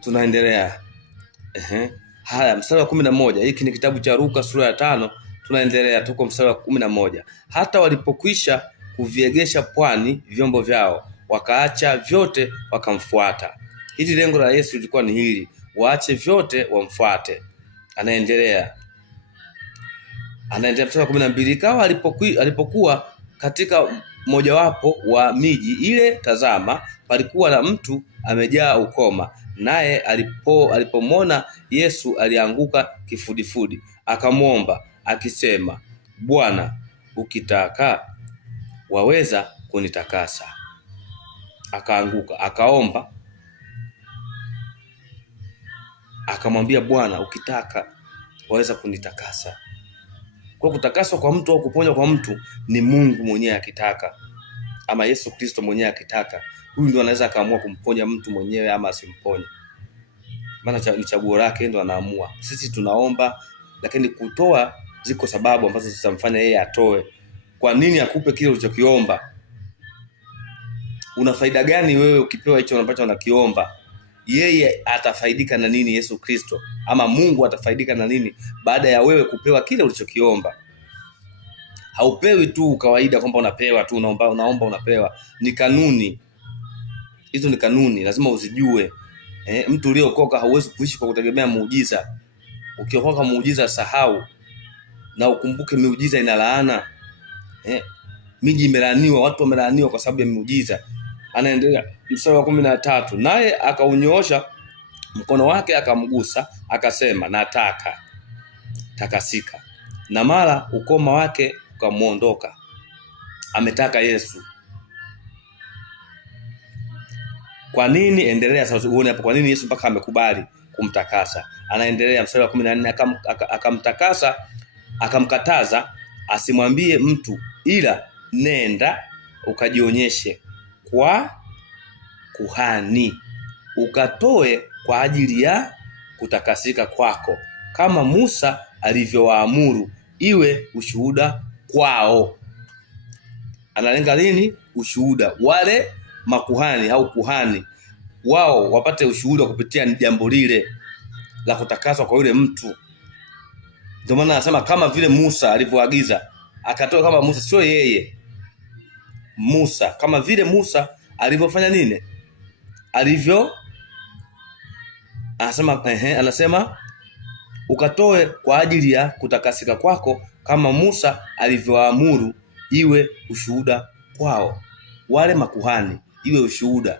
Tunaendelea. Haya, mstari wa 11. Hiki ni kitabu cha Luka sura ya 5. Tunaendelea, tuko mstari wa 11. Hata walipokwisha kuviegesha pwani vyombo vyao, wakaacha vyote wakamfuata. Hili lengo la Yesu lilikuwa ni hili, waache vyote wamfuate. Anaendelea mstari wa 12. Ikawa alipokuwa katika mojawapo wa miji ile, tazama, palikuwa na mtu amejaa ukoma, naye alipomwona Yesu alianguka kifudifudi, akamwomba akisema, Bwana, ukitaka waweza kunitakasa. Akaanguka, akaomba, akamwambia Bwana, ukitaka waweza kunitakasa. Kwa kutakaswa kwa mtu au kuponywa kwa mtu ni Mungu mwenyewe akitaka, ama Yesu Kristo mwenyewe akitaka. Huyu ndio anaweza akaamua kumponya mtu mwenyewe ama asimponye. Maana ni chaguo lake, ndio anaamua. Sisi tunaomba, lakini kutoa ziko sababu ambazo zitamfanya yeye atoe. Kwa nini akupe kile ulichokiomba? Una faida gani wewe ukipewa hicho ambacho unakiomba? Yeye atafaidika na nini Yesu Kristo? Ama Mungu atafaidika na nini baada ya wewe kupewa kile ulichokiomba? Haupewi tu kawaida kwamba unapewa tu, unaomba unapewa. Ni kanuni. Hizo ni kanuni, lazima uzijue. Mtu uliokoka hauwezi kuishi kwa kutegemea muujiza. Ukiokoka muujiza sahau. Na ukumbuke miujiza ina laana. Miji imelaaniwa, watu wamelaaniwa kwa sababu ya miujiza. Anaendelea mstari wa 13. Naye akaunyoosha mkono wake akamgusa, akasema, nataka, takasika. Na mara ukoma wake ukamuondoka. Ametaka Yesu. Kwa nini? Endelea sasa uone hapo kwa nini Yesu mpaka amekubali kumtakasa. Anaendelea mstari wa 14. Akamtakasa, akamkataza asimwambie mtu, ila nenda ukajionyeshe kwa kuhani, ukatoe kwa ajili ya kutakasika kwako, kama Musa alivyowaamuru, iwe ushuhuda kwao. Analenga nini? Ushuhuda. Wale makuhani au kuhani wao wapate ushuhuda kupitia jambo lile la kutakaswa kwa yule mtu. Ndio maana anasema kama vile Musa alivyoagiza, akatoa kama Musa, sio yeye. Musa, kama vile Musa alivyofanya nini? Anasema ukatoe kwa ajili ya kutakasika kwako, kama Musa alivyoamuru, iwe ushuhuda kwao. Wale makuhani, iwe ushuhuda.